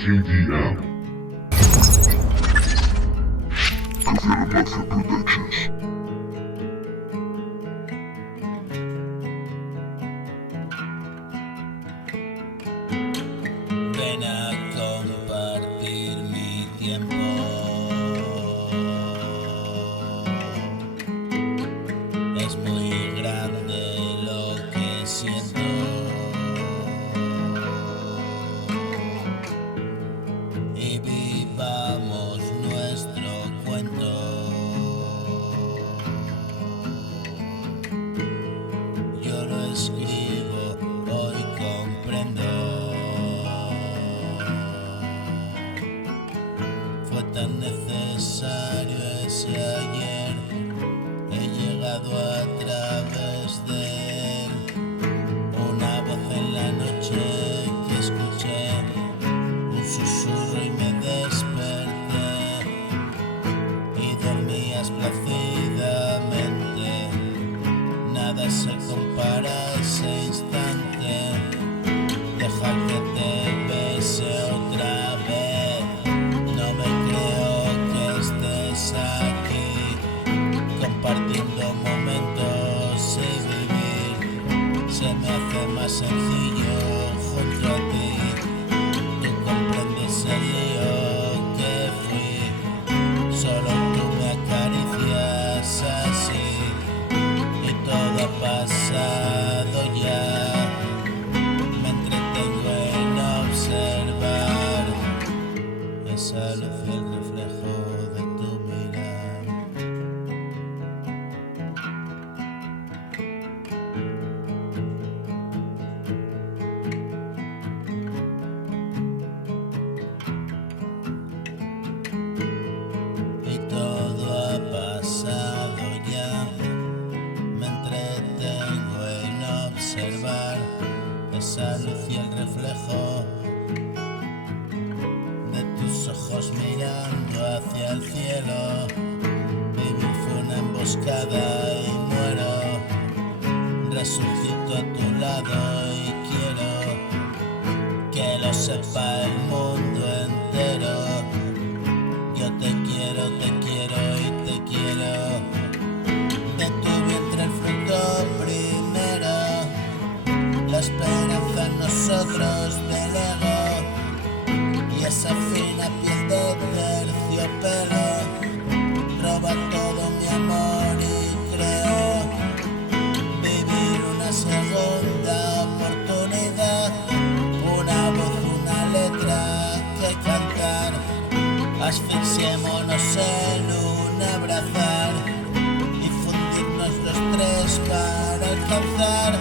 KDM. Coconut Mafia Productions. Ven a compartir mi tiempo. Es muy grande lo que siento. Y vivamos nuestro cuento. Yo lo escribo, hoy comprendo. Fue tan necesario ese ayer. He llegado a través de él. Una voz en la noche que escuché, un susurro y me desperté. Y dormías plácidamente. Nada se compara a ese instante. Deja que te bese otra vez. No me creo que estés aquí, compartiendo momentos y vivir. Se me hace más sencillo junto a ti. Tú comprendes el lío que fui. Solo tú me acaricias así. Y todo ha pasado ya. Me entretengo en observar esa luz y el reflejo de tu mirar. Y todo ha pasado ya. Me entretengo en observar esa luz y el reflejo de tus ojos mirando hacia el cielo. Vivir fue una emboscada y muero. Resucito a tu lado y quiero que lo sepa el mundo entero. Yo te quiero y te quiero. De tu vientre el fruto primero. La esperanza en nosotros del ego. Y esa fina piel de terciopelo roba todo mi amor y creo vivir una segunda oportunidad. Una voz, una letra que cantar. Asfixiémonos en un abrazar y fundirnos los tres para alcanzar